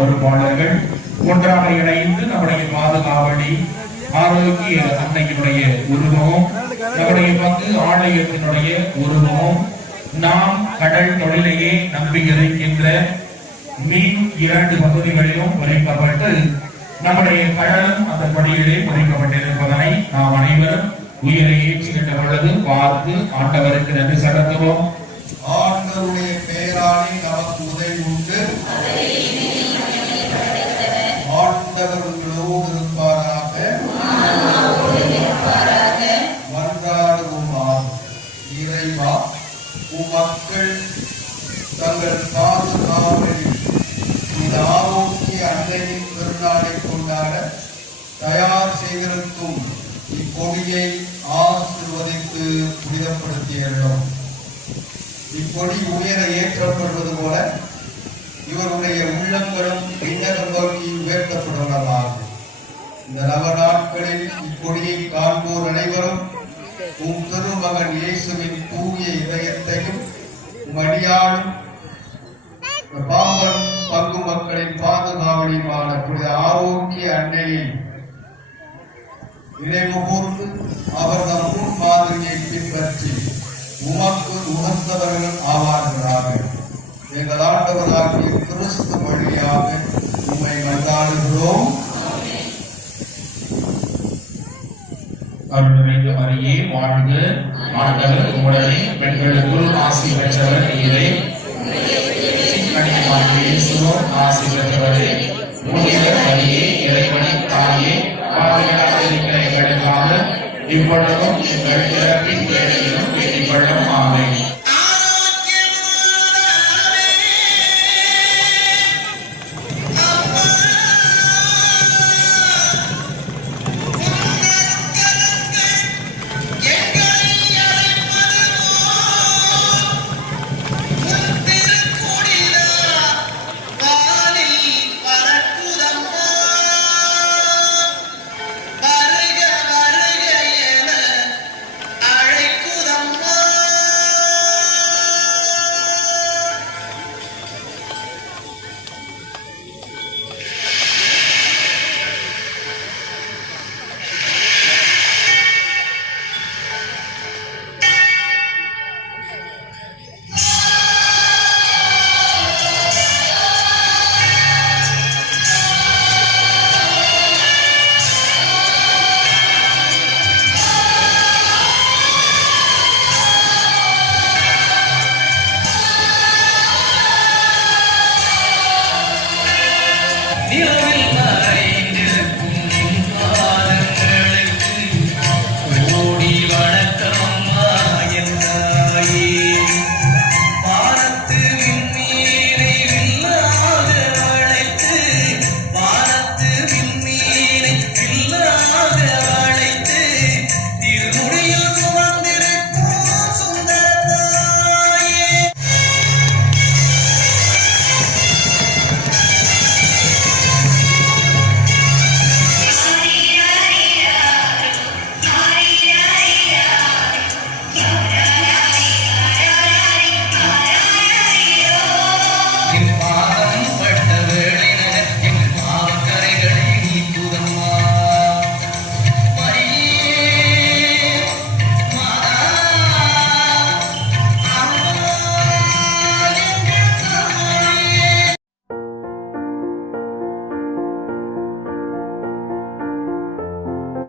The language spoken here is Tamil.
பொறுப்பாளர்கள் ஒன்றாக இணைந்து நம்முடைய பாதுகாவலி ஆரோக்கிய அன்னையினுடைய உருவமும் நம்முடைய பங்கு ஆலயத்தினுடைய உருவமும் நாம் கடல் தொழிலையே நம்பி இருக்கின்ற மீன் 2 பகுதிகளிலும் பொறிக்கப்பட்டு நம்முடைய கடலும் அந்த படியிலே பொறிக்கப்பட்டிருப்பதனை நாம் அனைவரும் உயிரை ஏற்றுகின்ற பொழுது பார்த்து ஆண்டவருக்கு நன்றி செலுத்துவோம். ஆண்டவருடைய பெயராலே நமக்கு உதவி உண்டு. ஆண்டவர் உங்களோடு இருப்பாராக. மன்றாடுவோமாக. இறைவா, உம் மக்கள் தங்கள் பாதுகாவலில் இந்த ஆரோக்கிய அன்னையின் திருநாளை கொண்டாட தயார் செய்திருக்கும் இக்கொடியை ஆசீர்வதித்து புனிதப்படுத்தியுள்ளோம். இப்பொடி உயர ஏற்றப்படுவது போல இவருடைய உள்ளங்களும் விண்ணகம் நோக்கி உயர்த்தப்படுவதாக. இந்த நவ நாட்களில் இக்கொடியை காண்போர் அனைவரும் உம் திருமகன் இயேசுவின் தூய இதயத்தையும் மடியாளும் பாம்பன் பங்கு மக்களின் பாதுகாவலியுமான புனித ஆரோக்கிய அன்னையை நினைவு கூர்ந்து அவர் தம் முன் மாதிரியை பின்பற்றி உமக்கு உகந்தவர்கள் ஆவார்களாக. எங்கள் ஆண்டவராகிய கிறிஸ்து வழியாக உம்மை மன்றாடுகிறோம். அருள்மிகு மரியே வாழ்க, ஆண்டவர் உம்முடனே பெண்களுக்குள் ஆசி பெற்றவர் நீரே. கன்னியாகுமரி இயேசுவும் ஆசி பெற்றவரே. புனித மரியே, இறைவனின் தாயே, பாவிகளாக இருக்கிற எங்களுக்காக இப்பொழுதும் எங்கள் இறப்பின் வேளையிலும் வேண்டிக் கொள்ளும். ஆமென்.